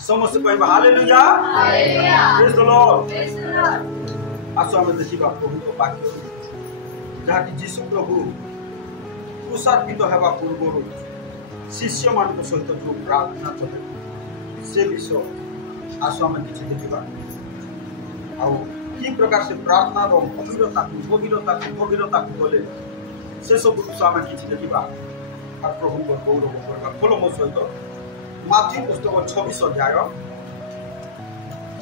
समस्त कहबा hallelujah hallelujah praise the Lord praise the Lord. आसो आमे देखिबा प्रभु वाक्य जहाँ कि जीशु प्रभु क्रूसार्पित हेबा पूर्व शिष्य मान सहित जो प्रार्थना चले से विषय आसो आमे किछि देखिबा आउ कि प्रकार से प्रार्थना रो गभीरता को गले से सब विषय आमे किछि देखिबा और प्रभु को गौरव करबा खोलो मो सहित माथी पुस्तक 26 अध्याय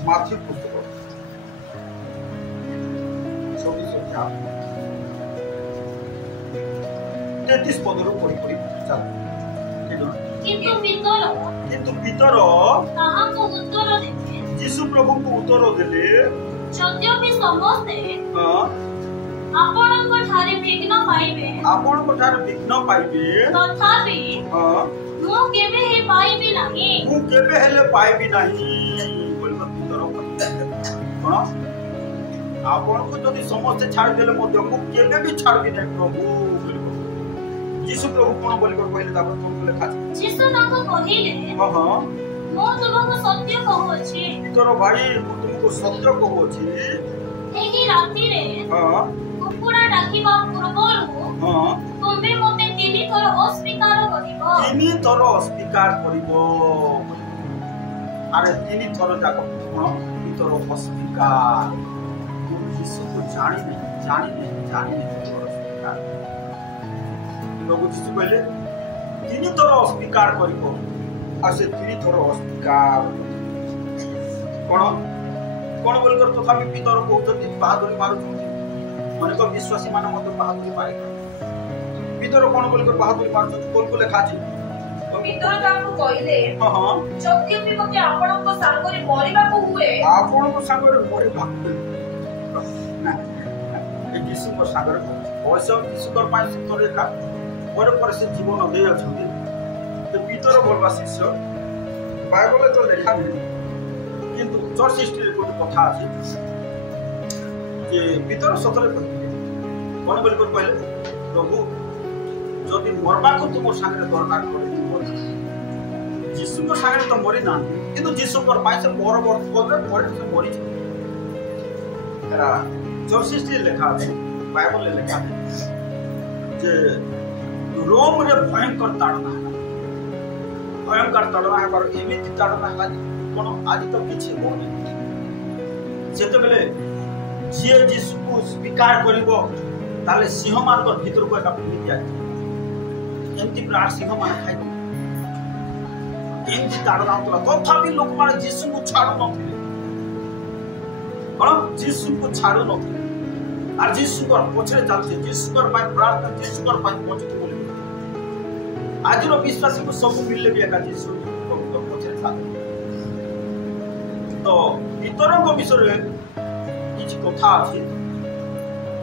माथी पुस्तक 26 अध्याय 33 पदर पढ़ी चल किंतु पितर ताहाको उत्तर देते यीशु प्रभु को उत्तर देले यद्यपि समस्ते आपणको ठारे विघ्न पाइबे तथापि मु केबे हे पाइबी नाही बोलबा पितर कोन आपन को जदि समस्ते छाड़ देले मध्य मु केबे भी छाड़बी नाही प्रभु यीशु प्रभु कोन बोली कर कहले तापर कोन बोले खाची यीशु ताको कहिले हां मो तुमको सत्य कहू अछि पितर भाई मु तुमको सत्य कहू अछि एही राति रे हां कुकुड़ा डाकिबा पूर्वरु हां तुमे मते तीन थर अस्वीकार करिवो तीन थर अस्वीकार करिवो अरे तीन थर जाक कोन पितर अस्वीकार यीशु को जानि नहीं अस्वीकार प्रभु यीशु कहले तीन थर अस्वीकार करिवो आ से तीन थर अस्वीकार कोन कोन बोल कर तथापि पितर को उठती बहादुरी मारू मन को विश्वासी मान मत बहादुरी मारे पितर कोन बोल कर बहादुरी मारू कोन को लेखा छी पितर ताको कहिले हां यद्यपि मते आपणको संगरे मरिबाको हुए आपणको संगरे मरिबा ना ए यीशु को संगरे अवश्य यीशु कर पाई सत्य रेखा पर से जीवन दे अछंती तो पितर बोलबा शिष्य बाइबल तो लेखा नहीं किंतु चर्च हिस्ट्री को कथा अछि जे पितर सतरे कहले कोन बोल कर कहले प्रभु जदि मरबा को तुम संगरे दरकार करे यीशु को संगरे तो मरि ना किंतु यीशु पर पाई से मोर पर से मरि चर्च हिस्ट्री लेखा अछि बाइबल लेखा अछि जे रोम रे भयंकर ताड़ना है पर एमिति ताड़ना है कोन आज तो किछि होनी सेते बेले जे यीशु को स्वीकार करिवो ताले सिंह मार्ग भीतर को एका पुनी दिया एंती प्राण सिंह मान खाइ एंती ताड़ना होतला तथापि लोक माने यीशु को छाड़ो नथिले कोन यीशु को छाड़ो नथिले আর যিশুর পছরে চালছে যিশুর পাই প্রার্থনা যিশুর পাই পছরে বলি আজর বিশ্বাসীকে সব মিললে বি একা যিশু পছরে চাল তো ভিতরଙ୍କ বিষয়ে কিছু কথা আছে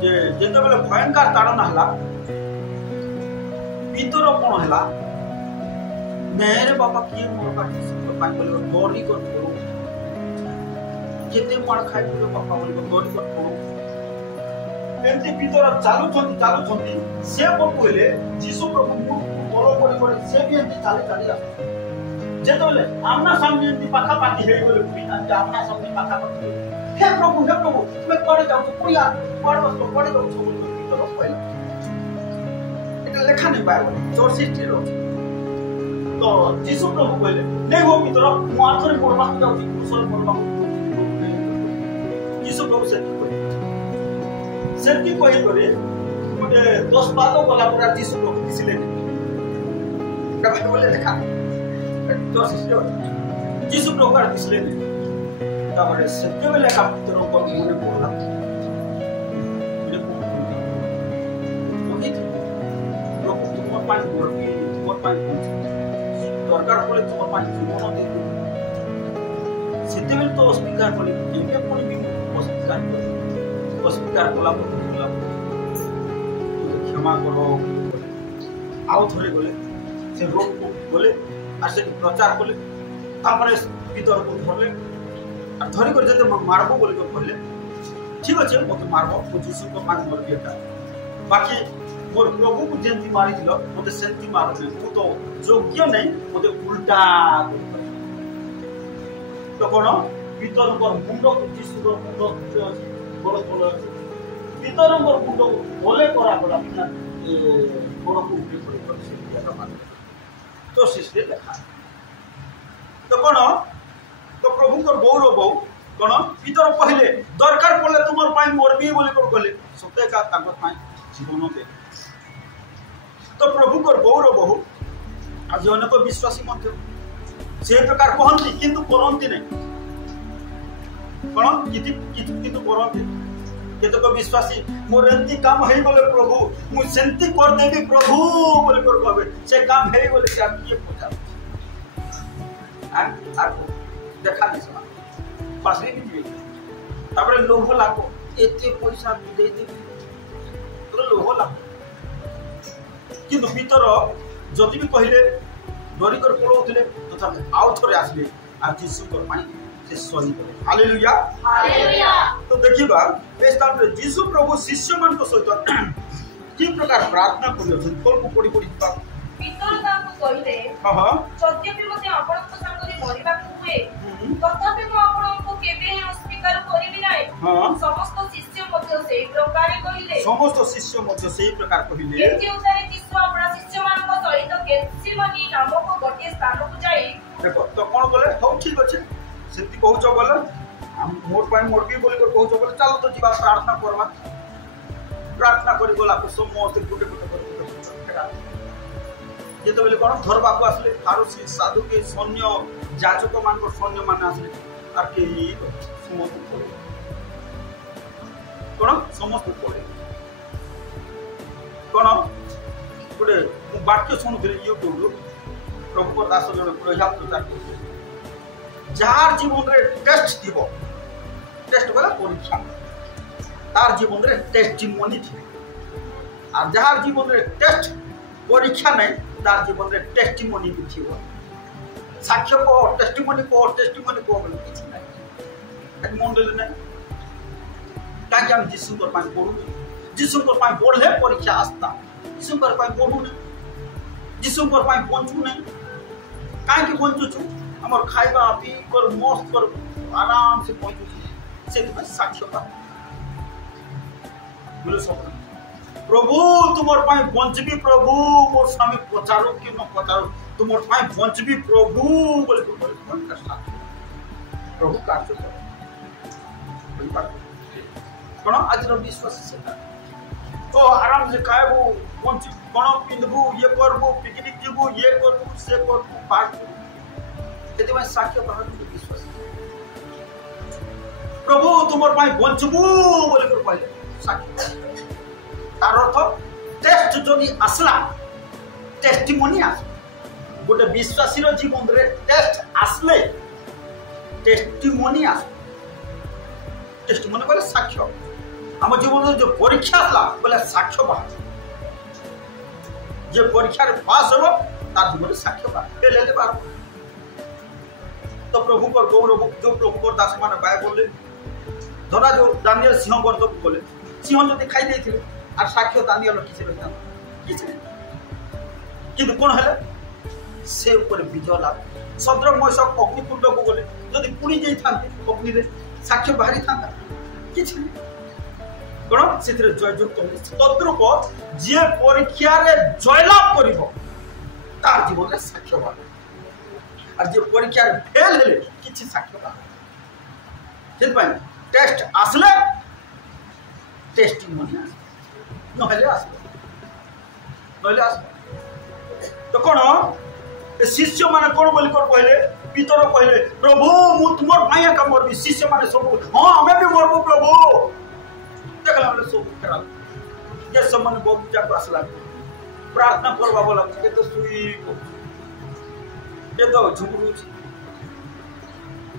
যে যেতবেলে ভয়ঙ্কর তাড়না হলা ভিতর কোন হলা মেরে বাবা কি মোর পাটি পাই বলি দৌড়ি কর করো কেতে মার খাই বলি বাবা বলি দৌড়ি কর করো एंती पितर चालू छंती से पकले यीशु प्रभु बोलो पड़े से भी एंती चाली आ जेतले आमना सामने एंती पाखा पाखी हे बोले पुरी अंत आमना सामने पाखा पाखी हे प्रभु तुम्हें पड़े जाओ पुरिया पड़े जाओ बोल पितर कहला एटा लेखा नहीं बाइबल चर्च हिस्ट्री रो तो यीशु प्रभु कहले नहीं हो पितर मु आथरे पड़बा जाऊ कुशल पड़बा यीशु प्रभु से सेल्फी कोई करे मुझे 10 पादों गला पूरा यीशु को किसले कब बोले देखा तो सिस्टर यीशु को कर किसले तापर सत्य में लेखा पुत्र को मुने बोला लोग तुम पानी बोलती तुम पानी दरकार पड़े तुम पानी जीवन दे सत्य में तो स्वीकार करे ये कोन भी स्वीकार करे अस्वीकार कला क्षमा करो आउ थरे गले से रोग को बोले आ से प्रचार कले तापरे पितर को धरले आ धरि कर जते मारबो बोले को कहले ठीक अछि मते मारबो मु यीशु को मान मर बेटा बाकी मोर प्रभु को जेंती मारी दिलो मते सेंती मारबे मु तो योग्य नहीं मते उल्टा तो कौन पितर मुंड को जीशुर मुंड अच्छी बड़ तल अच्छी पितर मुंड को भले करागला बड़ को तो शिष्य देखा तो कौन तो प्रभु गौरव कौन पितर कहले दरकार पड़े तुम मरबी बोली कहले सत्य का जीवन दे तो प्रभु गौरव आज अनेक विश्वासी से प्रकार कहती किंतु करती नहीं कौन किंतु करती केतक विश्वासी मोर एमती काम हो गले प्रभु मुझे करदेवी प्रभु बोले कहे से काम हो गले से किए पचार देखा नहीं समा पासरी भी जी तापर लोभ लाग एते पैसा दे देबी तो लोभ लाग किंतु भीतर जदि भी कहले डरी कर पलाउले तथापि आउ थरे आसले आ जीशु कर पाई से सही करे हालेलुया हालेलुया तो देखिबा ए स्थान रे जीशु प्रभु शिष्य मान को सहित की प्रकार प्रार्थना करियो फल को पड़ी पड़ी बा पितर ताको कहिले हां सत्यपि मते आपण को संगरे मरिबा हुए तथापि को आपण को केबे स्वीकार करिबि नाही समस्त शिष्य मते सेही प्रकार कहिले समस्त शिष्य मते सेही प्रकार कहिले एति उतारे जीशु आपण शिष्य मान को सहित गेत्सिमनी नामक गोटे स्थान को जाई देखो तो कोन बोले हो ठीक अछि सेति कहउछ बोले मोर पाई मोरबी बोली को कहउछ बोले चलो तो जीवा प्रार्थना करी गोला को समस्त गुटे गुटे कर जेते बेले कोन धरबा को आसले फारूसी साधु के सैन्य जाजक मान को सैन्य मान आसले आर के समस्त पड़े कोन समस्त पड़े कोन गुटे वाक्य सुनुथिले यूट्यूब प्रभु को दास जन प्रयास प्रचार करते जार जीवन रे टेस्ट दिबो टेस्ट वाला परीक्षा तार जीवन रे टेस्टिमोनी थी आ जार जीवन रे टेस्ट परीक्षा नहीं तार जीवन रे टेस्टिमोनी भी थी साक्ष्य को टेस्टिमोनी को बोले किछ नहीं एक मंडल नहीं ताकि हम जीसु को पाई पढू जीसु को पाई पढले परीक्षा आस्था जीसु को पाई पढू नहीं जीसु को पाई बंचू नहीं काहे कि बंचू छु हमर खाइबा पी कर मस्त कर आराम से पहुंचू से साक्ष्य पा बोले सब प्रभु तुमर पाई बंचबी प्रभु मोर स्वामी पचारो कि न पचारो तुमर पाई बंचबी प्रभु बोले कोन कष्ट प्रभु कार्य कर कोन आज रो विश्वास से तो आराम से खाइबो बंच कोन पिंदबो ये करबो पिकनिक जीबो ये करबो से करबो पाठ यदि मैं साक्ष्य बाहर विश्वास प्रभु तुमर पाई बंचबो बोले कर कहले साक्ष्य तार अर्थ टेस्ट जदि आसला टेस्टिमोनी आस गोटे विश्वासी रो जीवन रे टेस्ट आसले टेस्टिमोनी आस टेस्टिमोनी बोले साक्ष्य हम जीवन रे जो परीक्षा आसला बोले साक्ष्य बाहर जे परीक्षा रे पास हो तार जीवन रे साक्ष्य बाहर ले बाहर तो प्रभु को गौरव जो प्रभु को दास मान बाय बोले धरा जो दानियल सिंह गर्दक बोले सिंह जदि खाई देथिले आर साक्ष्य दानियल किछ रहता किछ नहीं किंतु कोन हले से ऊपर विजय लाभ सद्र मयसक अग्निकुंड को बोले जदि पुणी जाई थांते अग्नि रे साक्ष्य बाहरी थांता किछ नहीं कोन सेतिर जययुक्त होले तद्रूप जे परीक्षा रे जयलाभ करिवो तार जीवन रे साक्ष्य बाहर और जो परीक्षा फेल हेले किछि साक्ष्य बाहर सेति टेस्ट आसले टेस्टिमोनी आस नहले आस तो कोन शिष्य माने कोन बोली कर कहले पितर कहले प्रभु मु तुमर माया का मोर शिष्य माने सब हां हमें भी मरबो प्रभु देखला हमरे सब खराब जे सम्मान बहुत जा आसला प्रार्थना करबा बोला के तो सुई ये तो झुकरू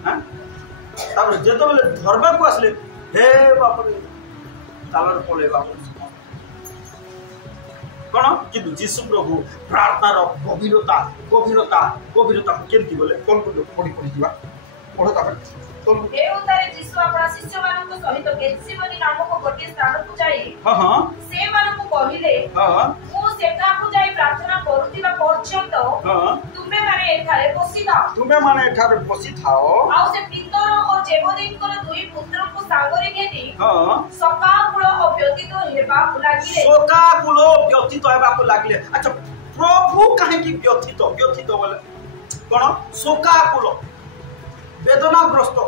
हां तब जेतो बेले धरबा को आसले हे बाप रे तालर पले बाप कोन किंतु जीशु प्रभु प्रार्थना रो गभीरता केमती बोले कोन को पढी दिबा पढो ता तो ए उतारे जीशु आपना शिष्य मान को सहित गेत्सिमनी नामक गोटे स्थान को जाई हां से मान को कहिले मो सेठाकु जाई प्रार्थना करूतिबा पर्यंत तुमे माने एठारे बसी थाओ आ से पितर और जेवदीकर दुई पुत्र को सागरे घेनी सकाकुल व्यतीत हेबा लागिले अच्छा प्रभु काहे की व्यतीत बोले कोन सकाकुल वेदनाग्रस्त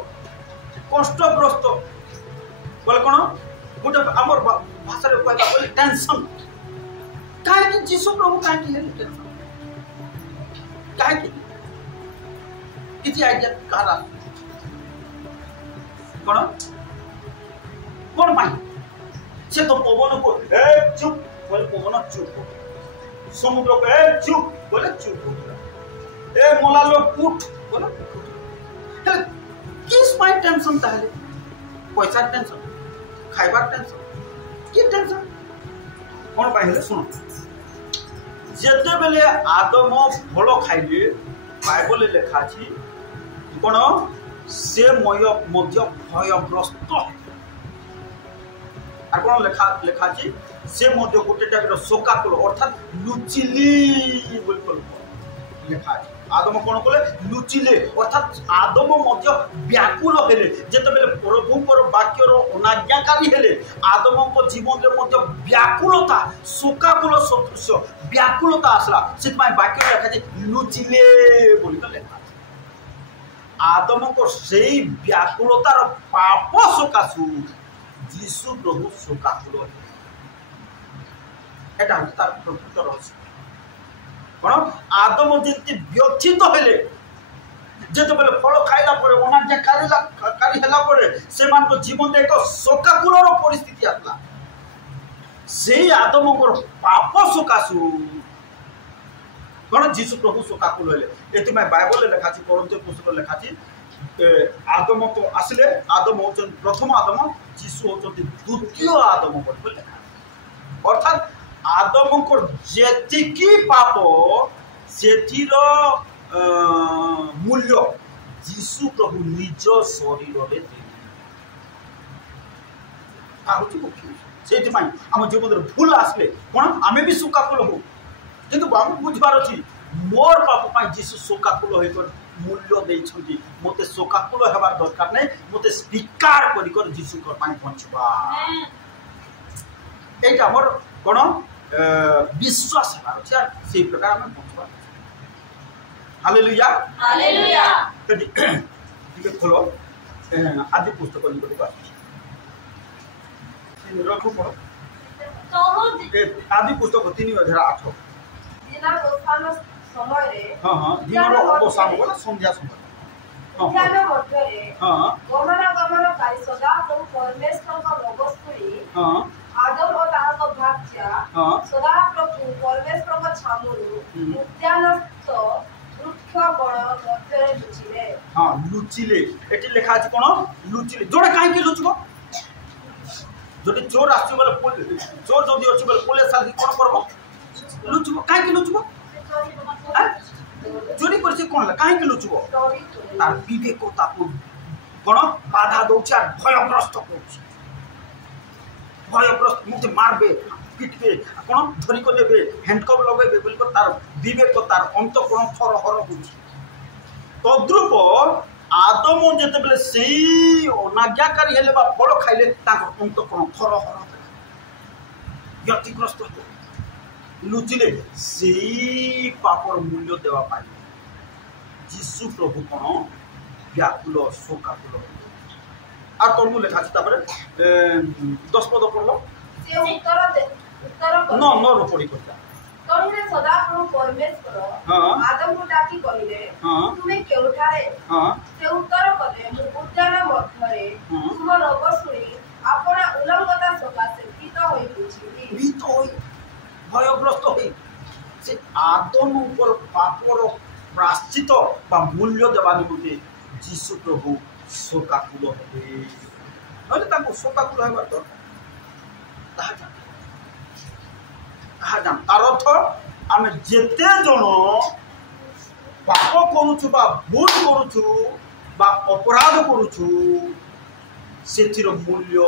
कष्टग्रस्त बोले कोन गोटे हमर भाषा रे कहला बोले टेंशन काहे की जीसु प्रभु काहे की टेंशन काहे की किती आइडिया काला कोन माई से तो पवन को ए चुप बोले पवन चुप समुद्र को ए चुप बोले चुप ए मोला लोग उठ बोले किस माई टेंशन ताले पैसा टेंशन खाइबार टेंशन की टेंशन कोन पाइले सुन जेते बेले आदम फल खाइले बाइबल लेखा छी कोन से मध्य भयग्रस्त আর কোন লেখা আছে সে মধ্যে গোটে টাইপের শোকাকুল অর্থাৎ লুচিলি বলি লেখা আছে আদম কোন কলে লুচিলে অর্থাৎ আদম মধ্য ব্যাকুল হেলে যেতবেলে প্রভুଙ୍କର বাক্যর অনাজ্ঞাকারী হেলে আদমଙ୍କ জীবনের মধ্য ব্যাকুলতা শোকাকুল সদৃশ্য ব্যাকুলতা আসলা সেটাই বাক্য লেখা আছে লুচিলে বলি লেখা আছে আদমଙ୍କ সেই ব্যাকুলতার পাপ সকাশু जीसु प्रभु शोकाकुल एटा तार प्रकृत रहस्य कोन आदम जेति व्यथित हेले जेते बेले फल खाइला परे अनाज्ञा कारी हेला परे सेमान को जीवन एक शोकाकुलर परिस्थिति आतला सेही आदम को पाप शोकासु कोन जीसु प्रभु शोकाकुल हेले एति में बाइबल लेखा छी कोरिन्थ पुस्तक लेखा छी आदम तो आसले आदम होचन प्रथम आदम जीसु होचन द्वितीय आदम बोले अर्थात आदम को जेतिकी पाप सेथिर मूल्य जीसु प्रभु निज शरीर रे से आम जीवन भूल आसले कौन आम भी शोकाकुल हो किंतु बुझबार अच्छी मोर पाप जीसु शोकाकुल होकर मूल्य देइछंती मते शोकाकुल हेबार दरकार नै मते स्वीकार करिकर जीसु को पानी पहुंचबा एटा हमर कोन विश्वास हेबार अछि से प्रकार हम पहुंचबा हालेलुया हालेलुया ठीक खोलो आदि पुस्तक लिखबा रखो पढ़ो तो आदि पुस्तक 3:8 जिना गोस्तान समय रे हां हां दिनरो अवसान होला संध्या समय ध्यान मध्य रे गमन कारी सदा प्रभु परमेश्वर को नमस्कारी आदम और ताहा को भाग्या सदा प्रभु परमेश्वर को छामुरु उद्यानस्थ वृक्ष बण मध्य रे लुचिले हां लुचिले एटी लेखा अछि कोन लुचिले जोडे काहे के लुचबो जोडे चोर आछि बोले चोर जदी अछि बोले पुलिस साथी कोन करबो लुचबो काहे के लुचबो चोरी करছে কোন কাहे के लुचबो तार विवेकता कोन बाधा दउछ आ भयग्रस्त करछ भयग्रस्त मुते मारबे पिटबे कोन धरी को लेबे हैंडकप लगेबे बोल तार विवेकतार अंत कोन थर हर होछ तद्रुप आदम जेते बेले सेही अनाज्ञाकारी हेले बा फल खाइले ताको अंत कोन थर हर व्यतिग्रस्त हो लुचिले से पापर मूल्य देवा पाई जीसु प्रभु कोन व्याकुल शोकाकुल आ तोमु लेखा छी तापर 10 पद पढलो से उत्तर न रो पढी करता तोरे सदा प्रभु परमेश्वर आदम को डाकी कहिले तुमे केउठारे से उत्तर कले मु उद्यान मध्यरे तुम रोग सुनी आपना उल्लंघता सकासे भीत होई भयग्रस्त हो से आदम ऊपर पापर प्राश्चित बा मूल्य देवा निमते जीसु प्रभु शोकाकुल हे नले ताको शोकाकुल हेबार तो ताहा जान तार अर्थ आमे जेते जन पाप करूछु बा भूल करूछु बा अपराध करूछु सेतिर मूल्य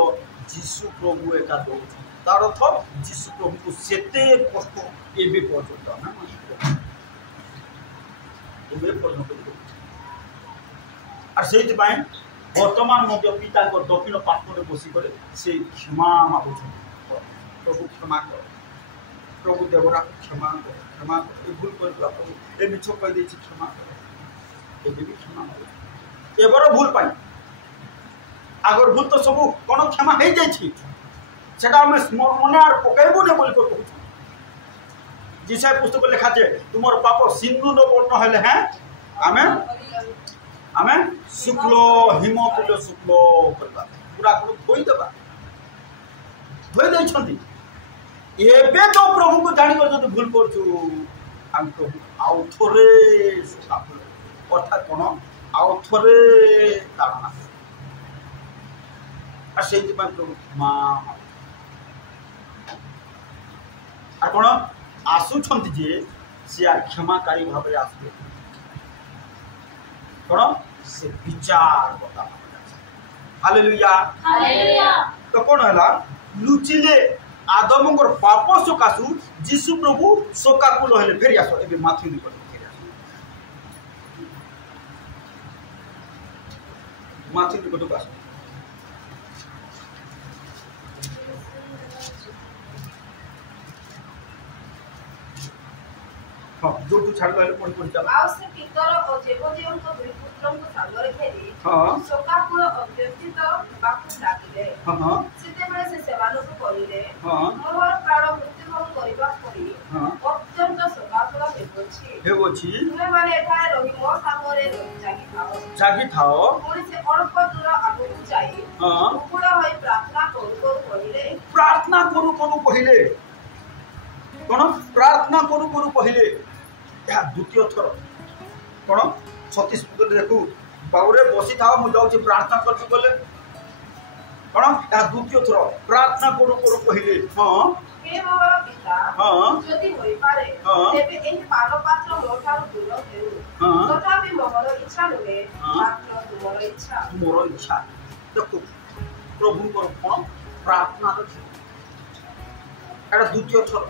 जीसु प्रभु एका दउछु तार अर्थ जीशु प्रभु को सेते कष्ट एबे पर्यंत और से बर्तमान पिता दक्षिण पार्श्वे बसिक से क्षमा मागुन प्रभु क्षमा कर प्रभु देवरा क्षमा कर क्षमा कर भूल कर प्रभु ए मिछ कही क्षमा कर भी क्षमा माग एबर भूल पाई आगर भूल तो सब कौन क्षमा हो जाए मन आर पकड़बुने बोल कहूँ जिसाय पुस्तक लिखा है तुम पाप सिंधु न वर्ण हेले हैं आमे आमे शुक्ल हिम तुल्य शुक्ल करबा पूरा धोईदेबा धोई एबे तो प्रभु को जानी कर जो भूल करछु हम प्रभु आउ थोरे अर्थात कौन आउ थोरे कारण और से प्रभु क्षमा और कौन आसुंट जे सी आर क्षमाकारी भाव में आसवे कौन से विचार बता हालेलुया तो कौन है लुचिले आदम को पाप सकाशु जीशु प्रभु शोकाकुल हेले फेरी आस ए माथि निकट आस हाँ जो तू छाड़ ले पढ़ पढ़ चला आउ से पितर और जेबोदेव को दुई पुत्रन को सागरे फेरी हाँ शोकाकुल अव्यवस्थित बाकु डाकिले हाँ सेते बेले से सेवानो को करिले हाँ मोर प्राण मृत्यु भोग करिबा परी हाँ अत्यंत शोकाकुल हेबोछि तुमे माने एठाए रही मो सागरे जागी थाओ पुणी से अल्प दूर आगु जाई हाँ उकुड़ा होई प्रार्थना करू कहिले कौन प्रार्थना करू कहले यह द्वितीय थर कौन 36 पुस्तक देखू बाउरे बसी था मुझे जाऊँ प्रार्थना करती बोले कौन यह द्वितीय थर प्रार्थना करू कहले हाँ हे मोर पिता हाँ जदि होई पारे हाँ तेबे एही पारो पात्र मोठारु दूर हेउ हाँ तथापि मोर इच्छा नुहे हाँ मात्र तुमर इच्छा देखो प्रभु को कौन प्रार्थना एटा द्वितीय थर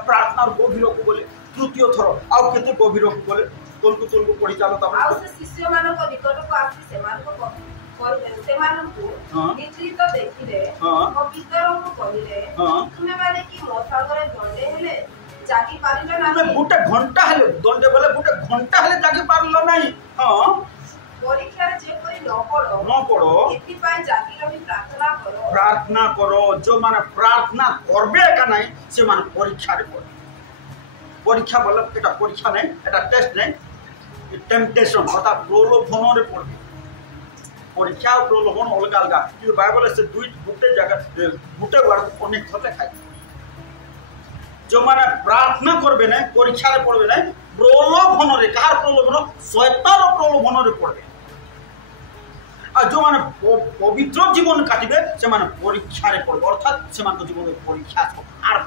प्रार्थना गभीर को बोले तृतीय थर आउ केते गभीर को बोले तोलको पढ़ी चलो आउ से शिष्य मानक निकट को आसी सेमानकु निश्चित देखिले पवित्र को कहिले तुमे माने कि मो सागरे दंडे हेले जागी पारिलो ना गोटे घंटा हेले दंडे बोले गोटे घंटा हेले जागी पारिलो नाही हां परीक्षा जे कोई न पड़ो एति पाए जागी रही प्रार्थना करो जो माने प्रार्थना करबे का नहीं से माने परीक्षा रे परीक्षा बोले एटा परीक्षा नहीं एटा टेस्ट नहीं टेम्पटेशन अर्थात प्रलोभन रे पड़बे परीक्षा और प्रलोभन अलग अलग कि बाइबल से दुई गुटे जगह गुटे वर्ड अनेक थते खाय जो माने प्रार्थना करबे नहीं परीक्षा रे पड़बे नहीं प्रलोभन रे कार प्रलोभन शैतान प्रलोभन रे पड़बे आ जो माने पवित्र जीवन काटिबे से माने परीक्षा रे पड़बे अर्थात से माने जीवन रे परीक्षा आर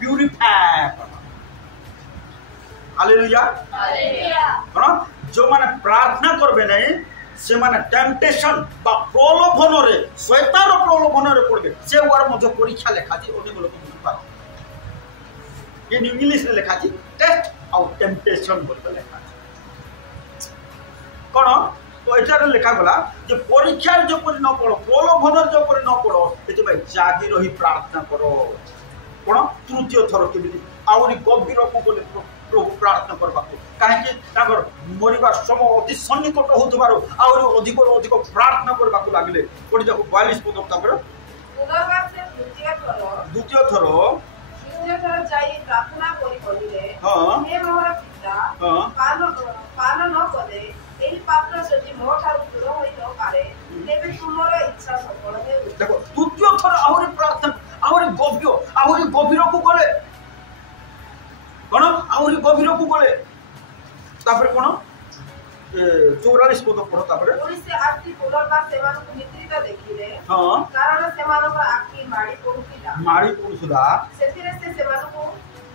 प्यूरिफाई हालेलुया हां जो माने प्रार्थना करबे नहीं से माने टेम्पटेशन बा प्रलोभन रे शैतान प्रलोभन रे पड़बे से वार मध्य परीक्षा लेखा छी ओने बोलो कि पा ये इंग्लिश रे लेखा छी टेस्ट और टेम्पटेशन बोल लेखा कोन तो एटार लेखा गला जे परीक्षा जो पर न पड़ो प्रलोभन जो पर न पड़ो एते भाई जागी रही प्रार्थना करो कोन तृतीय थर केबि आउरी गभीर को बोले प्रभु प्रार्थना करबा काहे तागर मरिबा समय अति सन्निकट होतबारो आउरी अधिक अधिक प्रार्थना करबा को लागले कोडी जाको 42 पद तापर पुनर्बार से द्वितीय थर जाई प्रार्थना करी कहिले हां हे मोर पिता हां पान न करे एही पात्र जदि मोठारु दूर होई न पारे तेबे तुमर इच्छा सफल हेउ देखो द्वितीय थर आउरी प्रार्थना आउरी गभीर को गले कोन आउरी गभीर को गले तापर कोन 44 पद पढो तापर पुणी से आखि पुनर्बार सेवान को नित्रित देखिले हां कारण सेवान को आखि माडी पडुथिला सेतिरे से सेवान को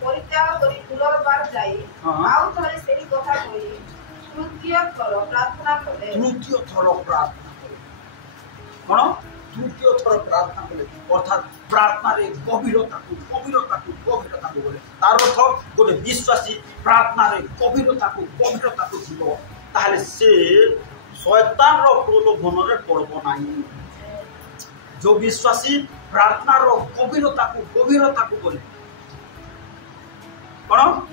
परित्याग करी पुनर्बार जाई आउ थरे सेही कथा कहि तृतीय थर प्रार्थना कले कोन तृतीय थर प्रार्थना कले अर्थात प्रार्थना रे गभीरता को बोले तार अर्थ गोटे विश्वासी प्रार्थना रे गभीरता को जीव ताहले से शैतान रो प्रलोभन रे पड़बो नाही। जो विश्वासी प्रार्थना रो गभीरता को बोले कौन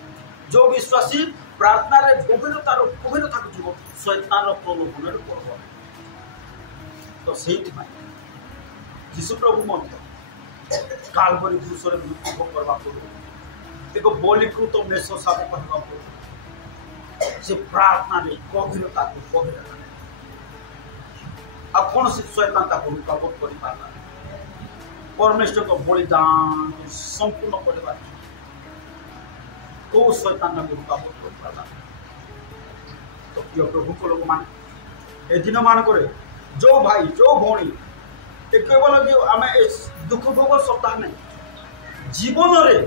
जो विश्वासी प्रार्थना रे गभीरता को जीव शैतान रो प्रलोभन रे पड़बो तो सेठी माने यीशु प्रभु मध्य कालवरी क्रूसरे मृत्यु भोग करबा पड़ो एक बलिकृत मेष साप कहबा पड़ो से प्रार्थना रे गभीरता आ कौन से शैतान का रुकावट कर पाला परमेश्वर को बलिदान संपूर्ण करबा को शैतान का रुकावट कर पाला। तो प्रिय प्रभु को लोग मान ए दिन मान करे जो भाई जो भौणी केवल जो आम दुख भोग सप्ताह नहीं जीवन रे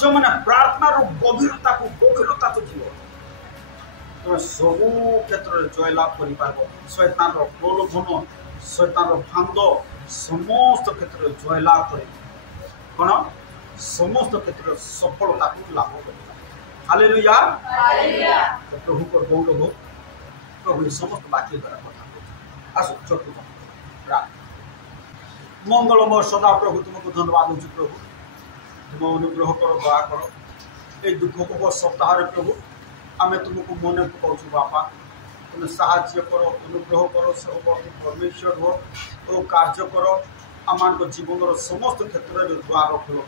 जो मैंने प्रार्थना गभीरता को जीव तुम सब क्षेत्र में जयलाभ कर शैतान प्रलोभन शैतान फांद समस्त क्षेत्र में जयलाभ कर कौन समस्त क्षेत्र में सफलता को लाभ कर हालेलुया। तो प्रभु को गौरव हो प्रभु समस्त वाक्य द्वारा कथा आसो चतुर्थ प्रार्थना। मंगलमय सदा प्रभु तुमको धन्यवाद दूँ प्रभु तुम अनुग्रह कर दया कर ये दुख को सप्ताह प्रभु आम तुमको मन पकाऊ बापा तुम साहाय्य कर अनुग्रह कर सर्ववर्ती परमेश्वर हो तो कार्य कर आम जीवन समस्त क्षेत्र में द्वार खोल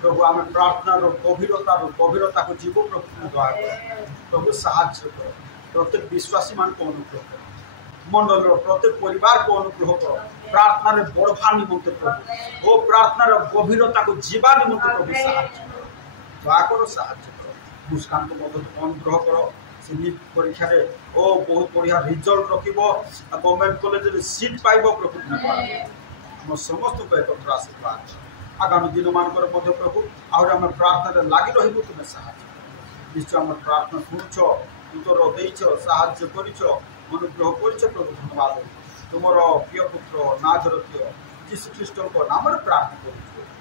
प्रभु आम प्रार्थना गभीरता को जीव प्रभु दया कर प्रभु साहाय्य कर प्रत्येक विश्वासी मान को अनुग्रह कर मंडल प्रत्येक परिवार को अनुग्रह कर प्रार्थना रे बढ़वा निमंत्रे प्रभु वो प्रार्थना गभीरता को जीवा निमंत्रे प्रभु साहाय्य कर दया कर साहाय्य कर मुस्कान को मदद अनुग्रह कर से नीट परीक्षा रे ओ बहुत बढ़िया रिजल्ट रखिबो गवर्नमेंट कॉलेज रे सीट पाइबो प्रभु हम समस्त को एक आशीर्वाद आगामी दिन मानकर मध्य प्रभु आहुरी आम प्रार्थना लगी रही तुम्हें साहाय्य निश्चय आम प्रार्थना शुणुच उत्तर देच साहाय्य कर अनुग्रह कर प्रभु धन्यवाद तुम प्रिय पुत्र नाजरतीय यीशु ख्रीष्ट नाम प्रार्थना कर।